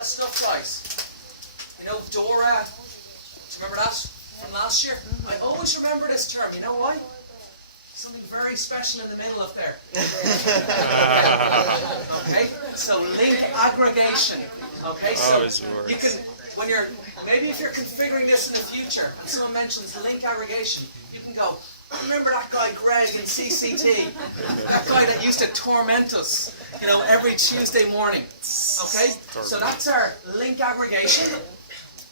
Stuff, guys. You know, Dora. Do you remember that from last year? I always remember this term. You know why? Something very special in the middle up there. Okay, so link aggregation. Okay, so you can, when you're, maybe if you're configuring this in the future and someone mentions link aggregation, you can go, remember that guy Greg in CCT? That guy that used to torment us, you know, every Tuesday morning. Okay, so that's our link aggregation.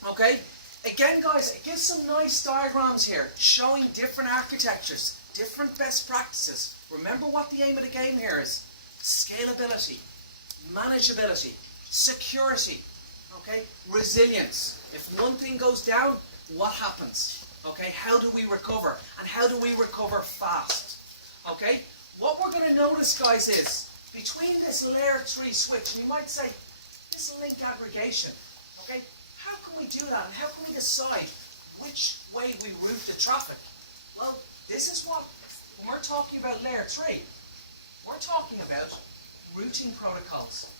Okay, again guys, it gives some nice diagrams here showing different architectures, different best practices. Remember what the aim of the game here is: scalability, manageability, security, okay, resilience. If one thing goes down, what happens? Okay, how do we recover? And how do we recover fast? Okay, what we're going to notice, guys, is between this layer 3 switch, and you might say, this link aggregation, okay, how can we do that? And how can we decide which way we route the traffic? Well, this is what, when we're talking about layer 3, we're talking about routing protocols.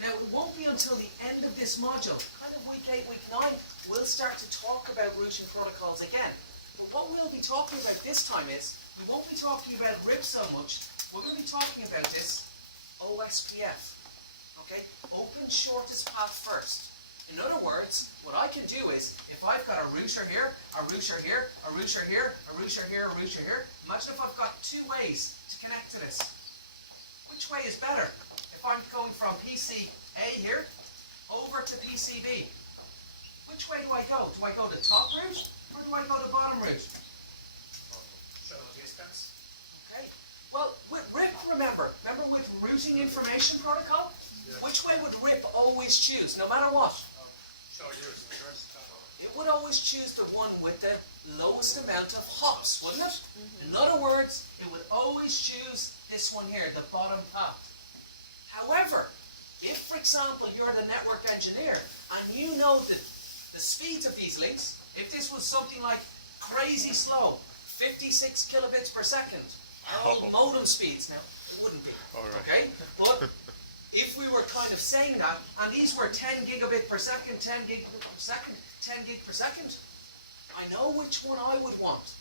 Now, it won't be until the end of this module, kind of week 8, week 9, we'll start to talk about routing protocols again. But what we'll be talking about this time is, we won't be talking about RIP so much, we're going to be talking about this OSPF. Okay? Open shortest path first. In other words, what I can do is, if I've got a router here, a router here, a router here, a router here, a router here, imagine if I've got 2 ways to connect to this. Which way is better? If I'm going from PC A here over to PCB, which way do I go? Do I go the top route or do I go the bottom route? Show the distance. Okay. Well, with RIP, remember with routing information protocol, which way would RIP always choose, no matter what? Show yours first. It would always choose the one with the lowest amount of hops, wouldn't it? In other words, it would always choose this one here, the bottom path. However, if, for example, you're the network engineer and you know the speeds of these links, if this was something like crazy slow, 56 kilobits per second, our old modem speeds now, it wouldn't be, okay? But if we were kind of saying that, and these were 10 gigabit per second, 10 gig per second, 10 gig per second, I know which one I would want,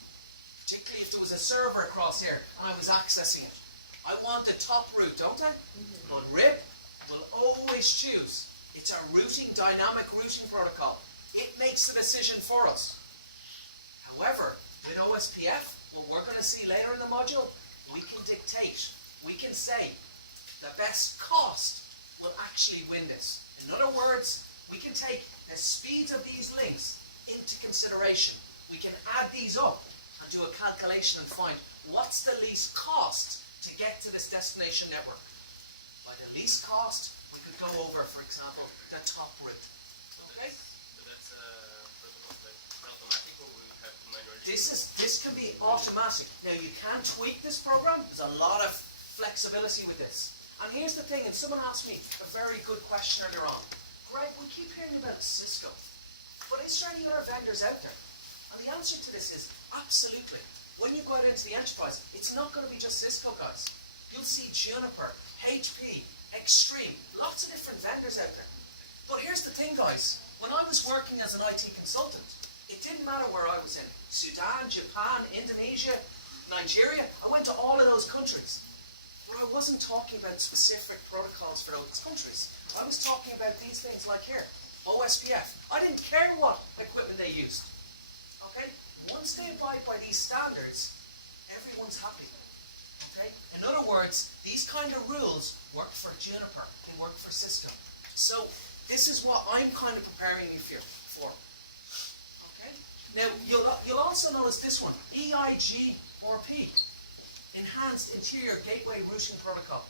particularly if there was a server across here and I was accessing it. I want the top route, don't I? But RIP will always choose. It's a dynamic routing protocol. It makes the decision for us. However, with OSPF, what we're going to see later in the module, we can dictate. We can say the best cost will actually win this. In other words, we can take the speeds of these links into consideration. We can add these up and do a calculation and find what's the least cost to get to this destination network. By the least cost, we could go over, for example, the top route. Okay? So that's automatic, or we have to manually? This can be automatic. Now you can tweak this program. There's a lot of flexibility with this. And here's the thing, and someone asked me a very good question earlier on. Greg, we keep hearing about Cisco, but is there any other vendors out there? And the answer to this is absolutely. When you go out into the enterprise, it's not going to be just Cisco, guys. You'll see Juniper, HP, Extreme, lots of different vendors out there. But here's the thing, guys. When I was working as an IT consultant, it didn't matter where I was in. Sudan, Japan, Indonesia, Nigeria. I went to all of those countries. But I wasn't talking about specific protocols for those countries. I was talking about these things like here, OSPF. I didn't care what equipment they used. Okay? Once they abide by these standards, everyone's happy. Okay? In other words, these kind of rules work for Juniper, they work for Cisco. So this is what I'm kind of preparing you for. Okay? Now you'll also notice this one, EIGRP, Enhanced Interior Gateway Routing Protocol.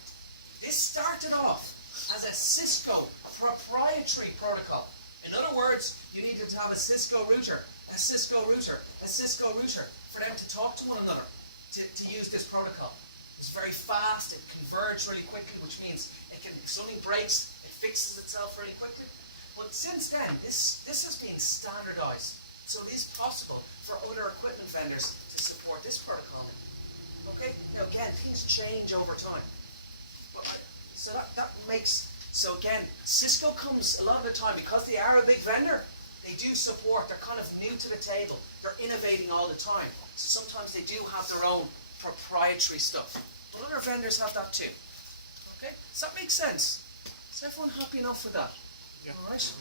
This started off as a Cisco proprietary protocol. In other words, you needed to have a Cisco router, a Cisco router, a Cisco router for them to talk to one another, to use this protocol. It's very fast, it converges really quickly, which means if something breaks, it fixes itself really quickly. But since then, this has been standardized. So it is possible for other equipment vendors to support this protocol. Okay? Now again, things change over time. So that makes So again, Cisco comes a lot of the time, because they are a big vendor, they do support, they're kind of new to the table, they're innovating all the time. So sometimes they do have their own proprietary stuff. But other vendors have that too. Okay, does that make sense? Is everyone happy enough with that? Yeah. Alright.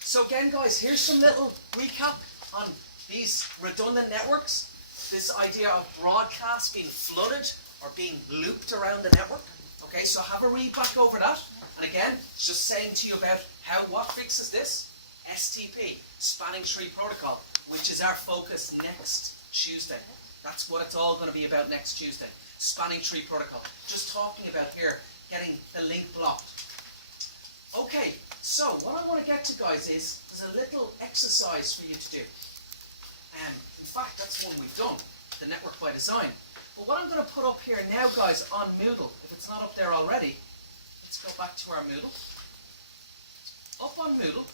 So again guys, here's some little recap on these redundant networks. This idea of broadcast being flooded or being looped around the network. Okay, so have a read back over that. And again, it's just saying to you about what fixes this? STP, Spanning Tree Protocol, which is our focus next Tuesday. That's what it's all going to be about next Tuesday. Spanning Tree Protocol. Just talking about here, getting the link blocked. Okay, so what I want to get to, guys, is there's a little exercise for you to do. In fact, that's one we've done, the Network by Design. But what I'm going to put up here now, guys, on Moodle, if it's not up there already, let's go back to our Moodle. Up on Moodle,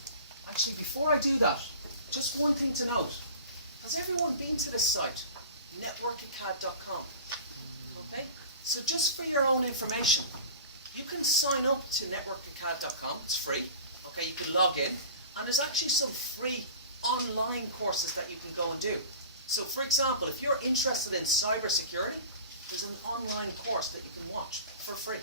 actually, before I do that, just one thing to note. Has everyone been to this site? networkacad.com. Okay? So just for your own information, you can sign up to networkacad.com. It's free. Okay, you can log in. And there's actually some free online courses that you can go and do. So for example, if you're interested in cybersecurity, there's an online course that you can watch for free.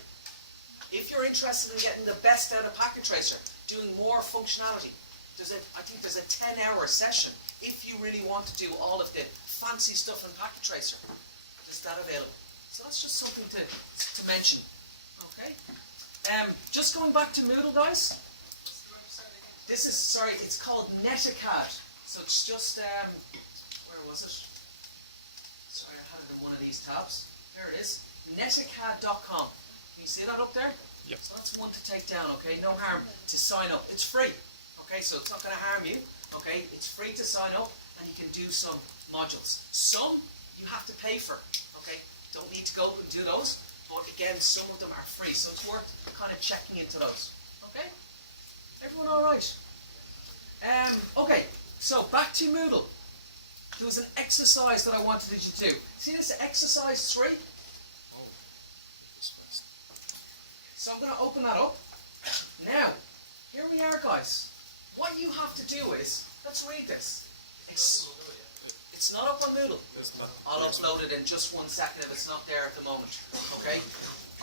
If you're interested in getting the best out of Packet Tracer, doing more functionality, I think there's a 10-hour session if you really want to do all of the fancy stuff in Packet Tracer. There's that available. So that's just something to mention. Okay? Just going back to Moodle, guys. This is, sorry, it's called Netacad. So it's just, where was it? Sorry, I had it in one of these tabs. There it is. Netacad.com. Can you see that up there? Yep. So that's one to take down, okay? No harm to sign up. It's free. Okay, so it's not going to harm you. Okay, it's free to sign up and you can do some modules. Some you have to pay for. Okay, don't need to go and do those. But again, some of them are free. So it's worth kind of checking into those. Okay? Everyone all right? Okay, so back to Moodle. There was an exercise that I wanted you to do. See this exercise 3? So I'm going to open that up. Now, here we are, guys. What you have to do is, let's read this. It's not up on Moodle. I'll upload it in just 1 second if it's not there at the moment. Okay?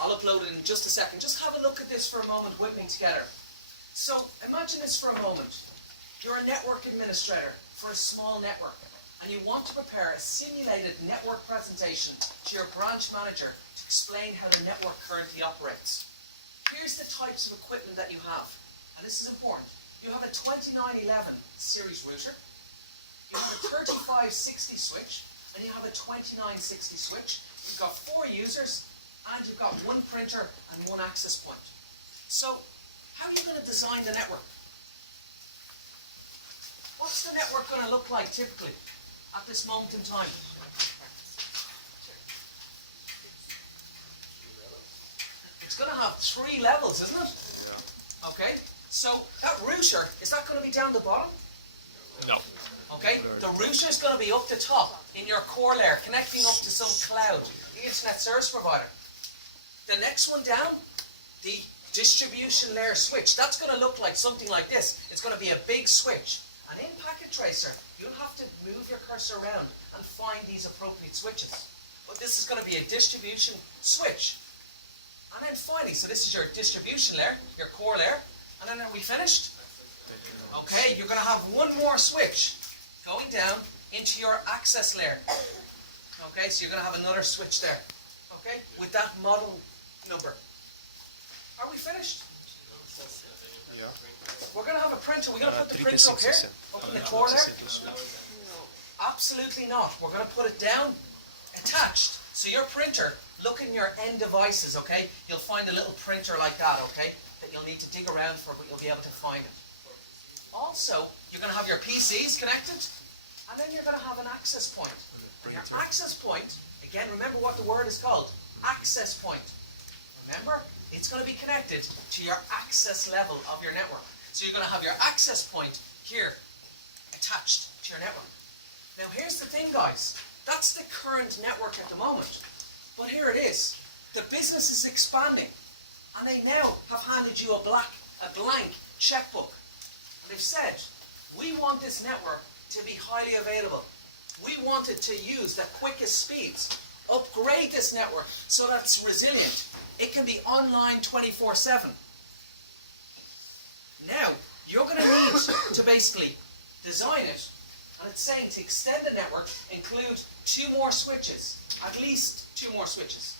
I'll upload it in just a second. Just have a look at this for a moment with me together. So, imagine this for a moment. You're a network administrator for a small network, and you want to prepare a simulated network presentation to your branch manager to explain how the network currently operates. Here's the types of equipment that you have, and this is important. You have a 2911 series router, you have a 3560 switch, and you have a 2960 switch. You've got 4 users, and you've got 1 printer and 1 access point. So, how are you going to design the network? What's the network going to look like typically at this moment in time? It's going to have 3 levels, isn't it? Yeah. Okay. So that router, is that going to be down the bottom? No. Okay. The router is going to be up the top in your core layer, connecting up to some cloud, the Internet Service Provider. The next one down, the distribution layer switch. That's going to look like something like this. It's going to be a big switch. And in Packet Tracer, you'll have to move your cursor around and find these appropriate switches. But this is going to be a distribution switch. And then finally, so this is your distribution layer, your core layer. And then are we finished? Okay, you're going to have 1 more switch going down into your access layer. Okay, so you're going to have another switch there. Okay, with that model number. Are we finished? Yeah. We're going to have a printer. We're going to put the printer up here, up in the core there. Absolutely not. We're going to put it down, attached. So your printer, look in your end devices, okay? You'll find a little printer like that, okay? That you'll need to dig around for, but you'll be able to find it. Also, you're going to have your PCs connected, and then you're going to have an access point. And your access point, again, remember what the word is called. Access point. Remember? It's going to be connected to your access level of your network. So you're going to have your access point here, attached to your network. Now here's the thing, guys. That's the current network at the moment. But here it is. The business is expanding. And they now have handed you a blank checkbook. And they've said, we want this network to be highly available. We want it to use the quickest speeds. Upgrade this network so that it's resilient. It can be online 24/7. Now, you're going to need to basically design it, and it's saying to extend the network, include 2 more switches, at least 2 more switches,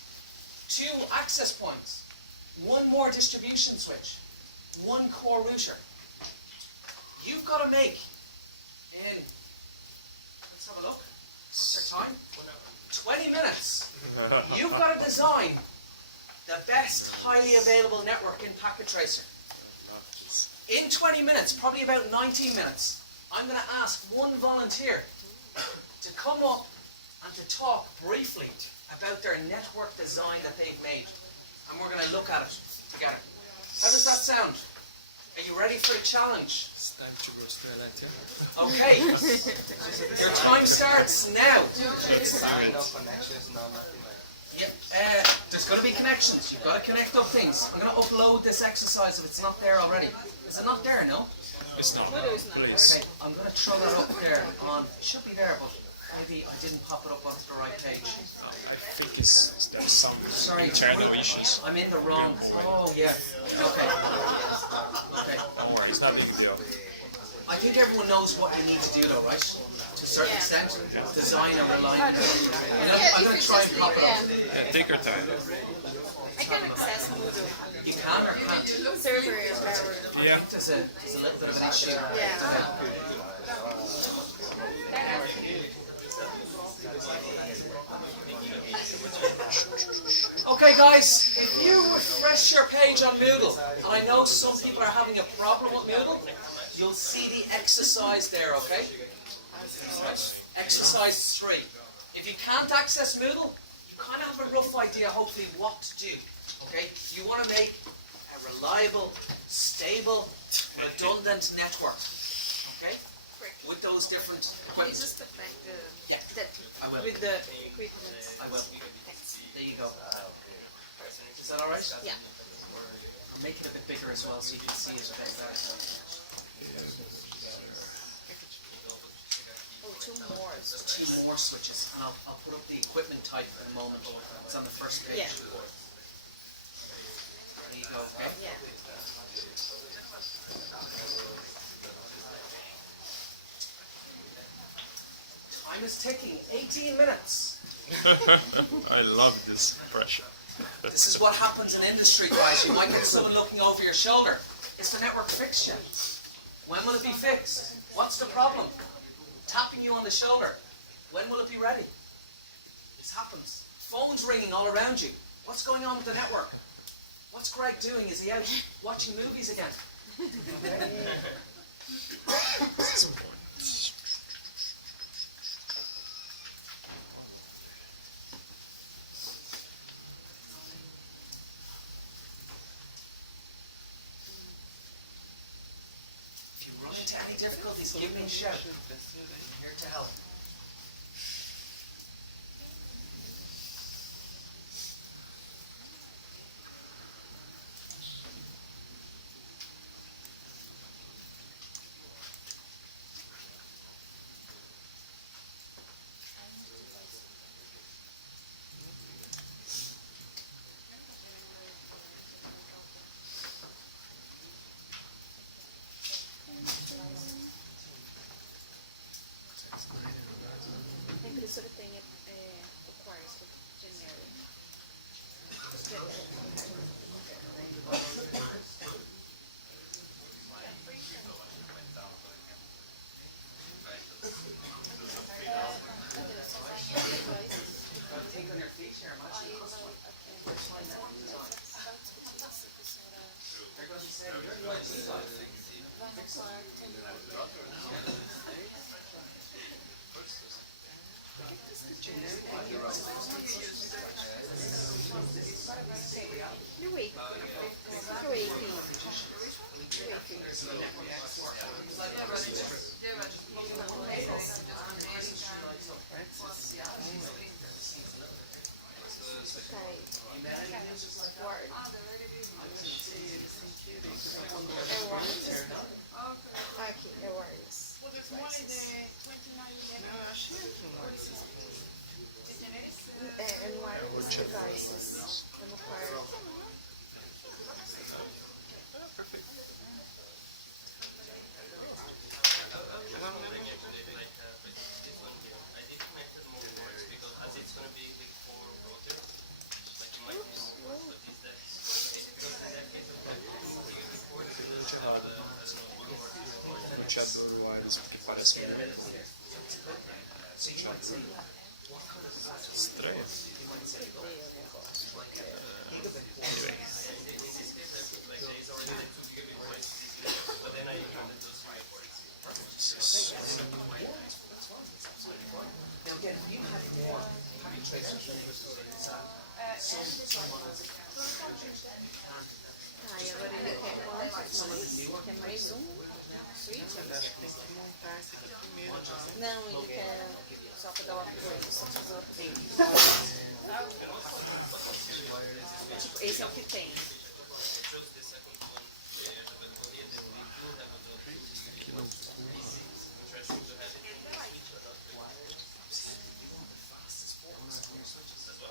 2 access points, 1 more distribution switch, 1 core router. You've got to make in, let's have a look, what's their time? 20 minutes. You've got to design the best highly available network in Packet Tracer. In 20 minutes, probably about 19 minutes, I'm going to ask one volunteer to come up and to talk briefly about their network design that they've made. And we're going to look at it together. How does that sound? Are you ready for a challenge? It's time to go straight at it. Okay. Your time starts now. No connections, no nothing like that. Yeah, there's going to be connections. You've got to connect up things. I'm going to upload this exercise if it's not there already. Is it not there, no? It's not. Okay, I'm going to throw that up there on, it should be there, but maybe I didn't pop it up onto the right page. I think there's some Sorry, internal issues. I'm in the wrong, oh yeah, okay. Okay. Don't worry, it's not a big deal. I think everyone knows what you need to do though, right? To a certain extent, design a reliable. I'm going to try and pop it up. Yeah, take your time. I can access Moodle You can or can't? server error. Yeah. There's a little bit of an issue. Yeah. Okay guys, if you refresh your page on Moodle, and I know some people are having a problem with Moodle, you'll see the exercise there, okay? Exercise 3. If you can't access Moodle, you kind of have a rough idea, hopefully, what to do, okay? You want to make a reliable, stable, redundant network, okay? With those different Can you equipment. just affect Yeah, that I will. with the equipment? I will. Thanks. There you go. Is that alright? Yeah. I'll make it a bit bigger as well so you can see it a bit better. Oh, 2 more. 2 more switches, and I'll put up the equipment type in a moment. It's on the first page. Yeah. There you go, okay? Yeah. Time is ticking. 18 minutes. I love this pressure. This is what happens in industry, guys. You might get someone looking over your shoulder. Is the network fixed yet? When will it be fixed? What's the problem? Tapping you on the shoulder. When will it be ready? This happens. Phones ringing all around you. What's going on with the network? What's Greg doing? Is he out watching movies again? If you run into any difficulties, give me a shout. I'm here to help. A impressora tem o quartzo generic. Think on your feet here, imagine the customer. They're going to say, you're the IT guy. parece scale a meio minute here. So you might say, what kind of estranho. you might say, oh, like a gigabit port. Anyway, Now again, you have more packet tracers than someone has Ah, e agora ele quer quantos mais? Quer mais um switch? Tem que montar esse aqui primeiro. Não, ele quer só para dar o upgrade, só fazer o upgrade. Tipo, esse é o que tem.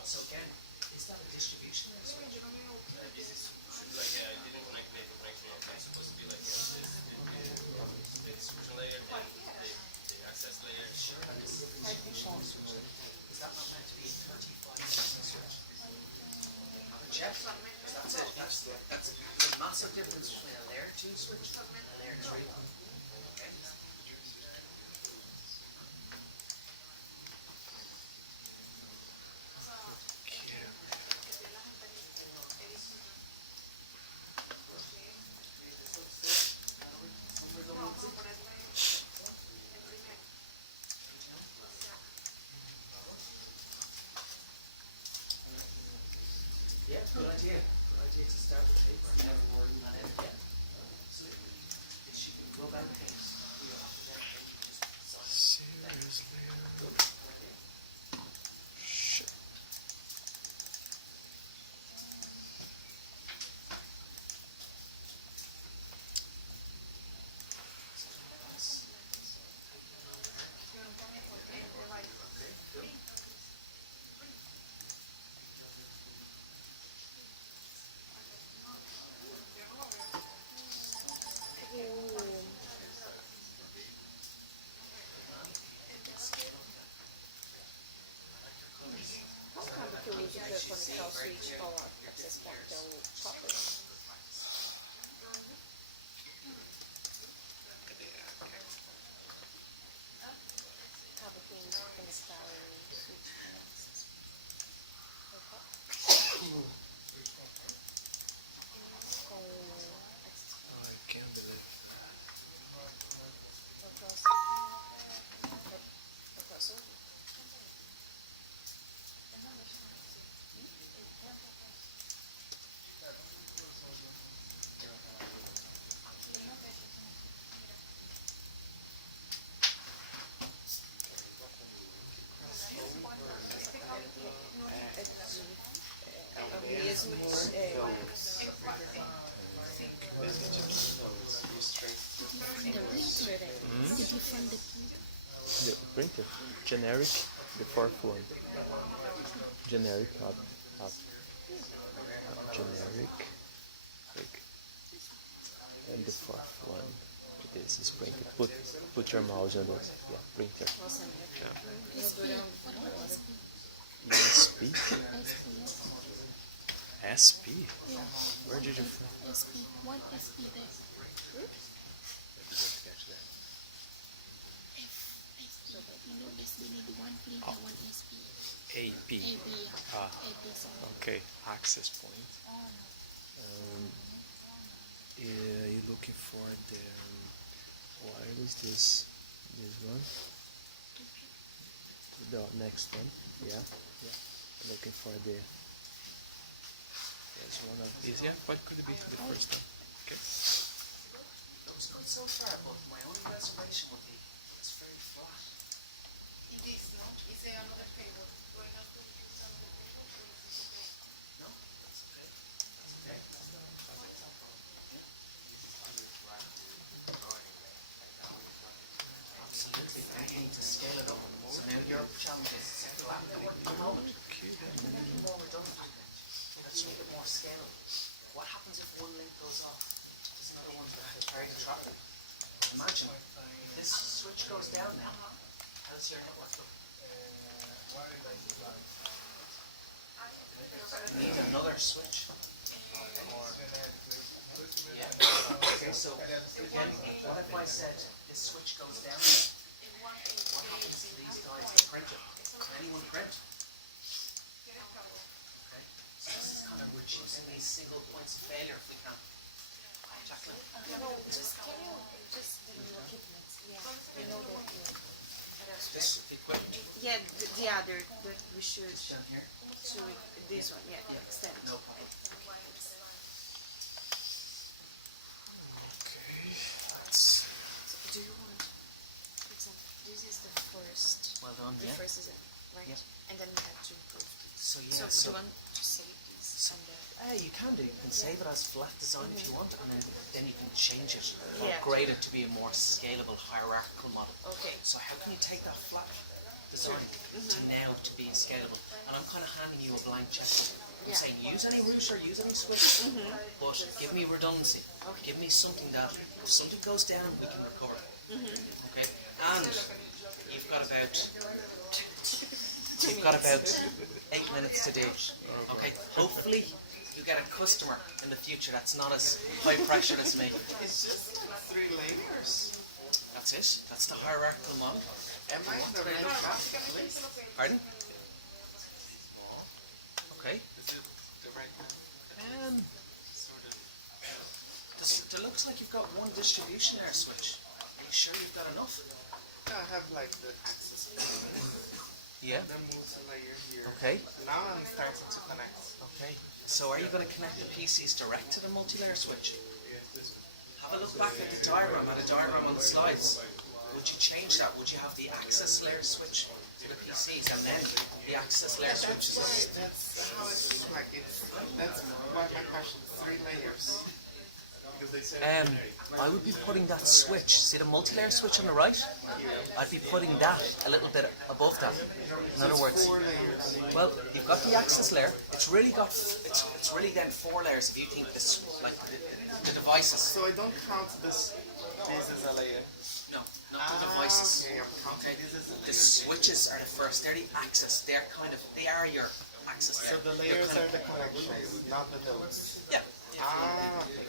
So again, is that a distribution or something? Is that not meant to be 35 switch? Jeff, that's it. That's a massive difference between a layer 2 switch and a layer 3. Okay. Yeah, good idea. Good idea to start with paper and then yeah. So that she can rub out things. seriously. Shit. Qual cabo que eu uso para conectar o switch ao access point? É o copper? Cabo que eu uso para conectar o switch ao access point? É o copper? Com o access point. I can't believe. É o crossover. É o crossover? É o mesmo. Did you find the printer? The printer, generic, the fourth one. Generic up. Generic, big. And the fourth one, this is printed. Put your mouse on it. Yeah, printer. Nossa, meu SP. durão What about SP? USB? SP, yes. SP? Yeah. Where did you find? SP. One SP there. I didn't catch that. SP. You know SP need one printer, one SP. AP. AB, yeah. Ah. AB, sorry. Okay, access point. Yeah, you're looking for the wireless. This one. The next one. Yeah. Looking for the. There's one of these. Yeah, what could it be the first one? Okay. Looks good so far, but my only reservation would be it's very flat. It is not. Is there another cable? Do I have to use another cable? Or is it okay? No, that's okay. That's okay. Absolutely. Now you need to scale it up. So now your challenge is flat network at the moment. To make it more redundant. To make it more scalable. What happens if one link goes off? There's another one to carry the traffic. Imagine this switch goes down now. How does your network look? Need another switch. Yeah. Okay, so again, what if I said this switch goes down, what happens to these guys that print it? Can anyone print? Okay. So this is kind of reducing these single points of failure if we can. Jacqueline? No, just can you just the new equipment? Yeah, you know that. This equipment Yeah, the other that we should down here? to this one. Yeah, extend. No problem. Okay, let's. Do you want, for example, this is the first. Well done, The yeah. first is it, right? Yeah. And then we have to improve this. So So yeah, do you want to save this on the? You can do. You can save it as flat design if you want, and then you can change it or Yeah. upgrade it to be a more scalable, hierarchical model. Okay. So how can you take that flat design to now to be scalable? And I'm kind of handing you a blank check. I'm Yeah. saying use any router, use any switch, but give me redundancy. Give me something that if something goes down, we can recover. Okay. And you've got about 8 minutes to do. Okay. Hopefully you get a customer in the future that's not as high pressured as me. It's just 3 layers. That's it. That's the hierarchical model. Am I in the right path at least? Pardon? Okay. Is it the right path? Sort of. It looks like you've got one distribution air switch. Are you sure you've got enough? No, I have like the access point, Yeah. then multi-layer here. Okay. Now I'm starting to connect. Okay. So are you going to connect the PCs direct to the multi-layer switch? Have a look back at the diagram, on the slides. Would you change that? Would you have the access layer switch to the PCs and then the access layer Yeah, switch? that's how it seems like it's. That's why my question. 3 layers. I would be putting that switch, see the multi-layer switch on the right? I'd be putting that a little bit above that. In other words, 4 layers. well, you've got the access layer. It's really really then 4 layers if you think this, like the devices. So I don't count this as a layer. No, not the devices. Okay, I'm counting this as a The layer. switches are the first. They're the access. They are your access So layer. the They're layers kind are of- the connections, not the nodes. Yeah. Ah, okay.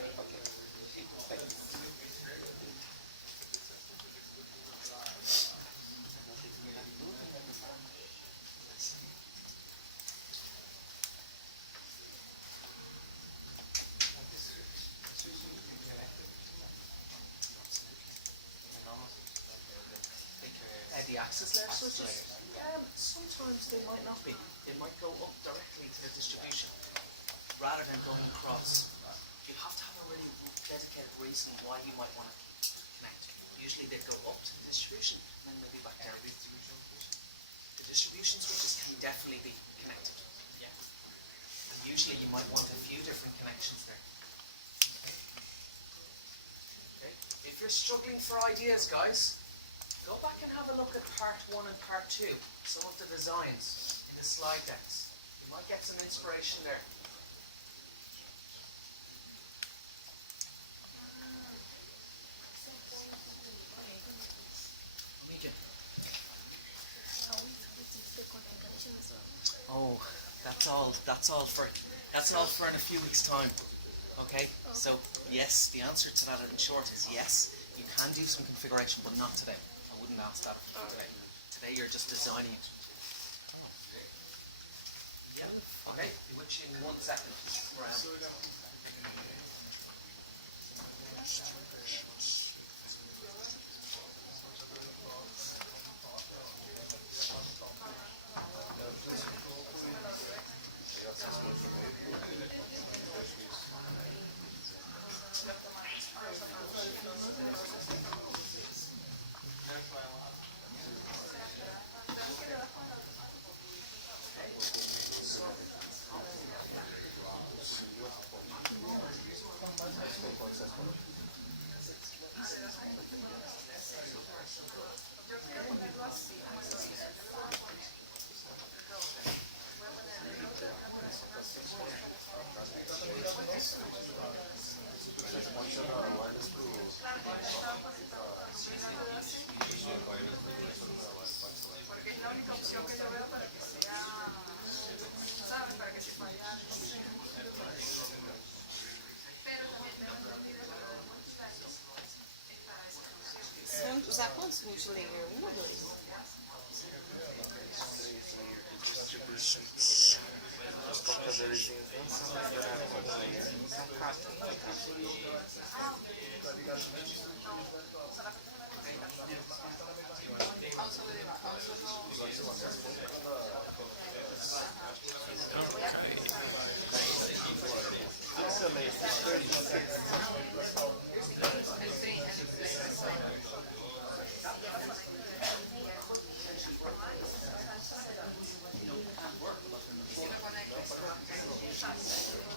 The access layer switches, sometimes they might not be. They might go up directly to the distribution rather than going across. You have to have a really dedicated reason why you might want to connect. Usually they go up to the distribution and then maybe back down. The distribution switches can definitely be connected. Yeah. And usually you might want a few different connections there. Okay. If you're struggling for ideas, guys, go back and have a look at part 1 and part 2, some of the designs in the slide decks. You might get some inspiration there. Megan. The configuration as well. Oh, that's all for in a few weeks' time. Okay? So yes, the answer to that in short is yes. You can do some configuration, but not today. I wouldn't ask that of you today. Today you're just designing it. Yeah. Okay, which in 1 second. usar quantos multilayer? Um ou dois? Distributions. Os computadores não são misturados com layer. São quatro.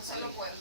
Solo puedo.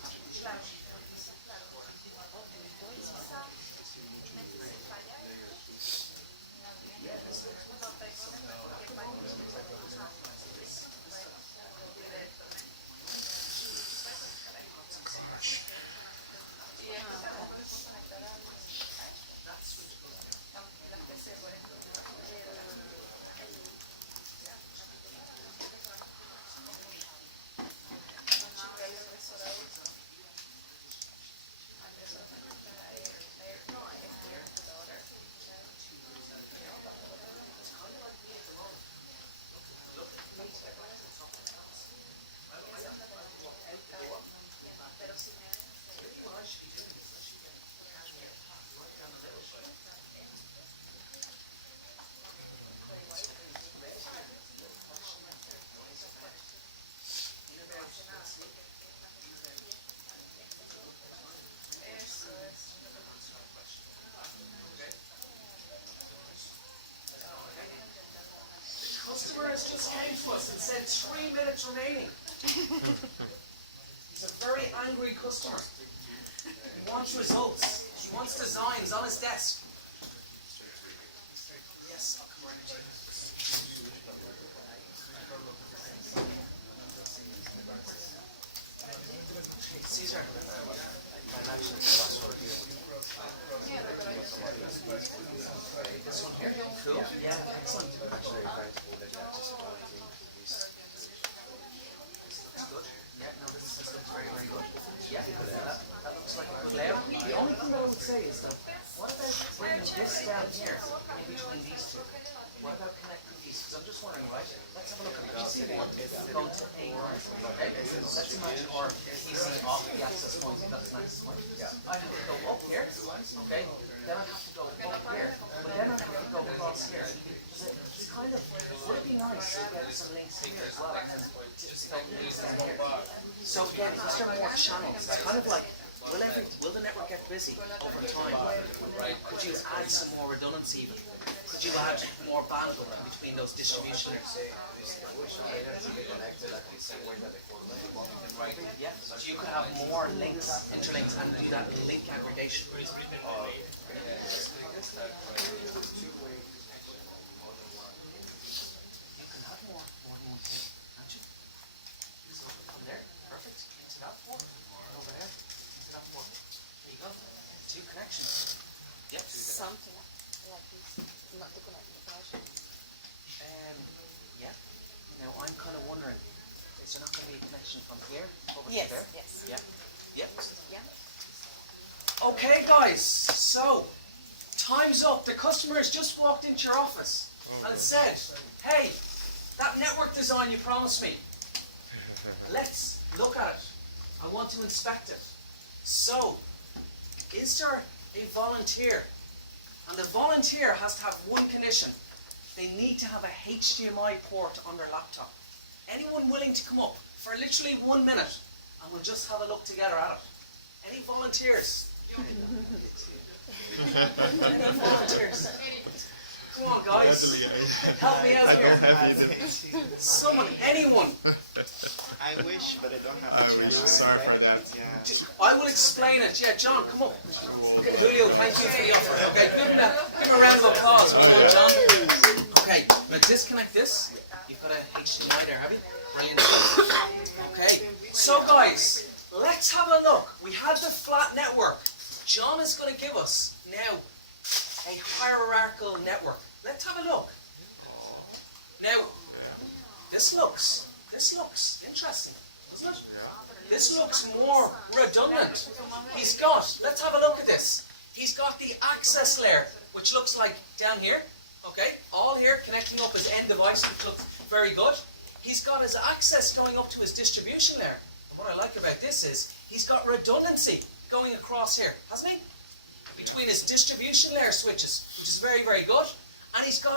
Customer has just came to us and said 3 minutes remaining. He's a very angry customer. He wants results. He wants designs on his desk. Yes, I'll come right to you. Caesar. This one here? Cool. Yeah, excellent. That's good. Yeah, no, this looks very, very good. Yeah, that looks like a good layout. The only thing that I would say is that, what about bringing this down here in between these two? What about connecting these? Because I'm just wondering, right? Let's have a look at PC1 going to A9. Okay, let's imagine, or PC off the access point, that's the access point. I have to go up here, okay? Then I have to go up here, but then I have to go across here. It's kind of, would it be nice to get some links here as well? Just don't lose them here. So again, these are more channels. It's kind of like, will the network get busy over time? Could you add some more redundancy even? Could you add more bandwidth between those distribution layers? Yeah, so you could have more links, interlinks, and do that link aggregation. You can have more than one thing, can't you? So over there, perfect. Into that port. Over there, into that port. There you go. 2 connections. Yep. Something like this. Not to connect the connection. Yeah. Now I'm kind of wondering, is there not going to be a connection from here over Yes, to there? yes. Yeah. Yep. Yeah. Okay, guys. So time's up. The customer has just walked into your office and said, "Hey, that network design you promised me. Let's look at it. I want to inspect it." So, is there a volunteer? And the volunteer has to have one condition. They need to have a HDMI port on their laptop. Anyone willing to come up for literally 1 minute and we'll just have a look together at it? Any volunteers? Any volunteers? Come on, guys. Help me out here. Someone, anyone. I wish, but I don't have the chance. Sorry for that. Yeah. I will explain it. Yeah, John, come on. Okay, Julio, thank you for the offer. Okay, give him a round of applause. Come on, John. Okay, now disconnect this. You've got a HDMI there, have you? Brilliant. Okay, so guys, let's have a look. We had the flat network. John is going to give us now a hierarchical network. Let's have a look. Now, this looks interesting, doesn't it? This looks more redundant. He's got, let's have a look at this. He's got the access layer which looks like down here, okay, all here connecting up his end device, which looks very good. He's got his access going up to his distribution layer. And what I like about this is he's got redundancy going across here, hasn't he? Between his distribution layer switches, which is very, very good. And he's got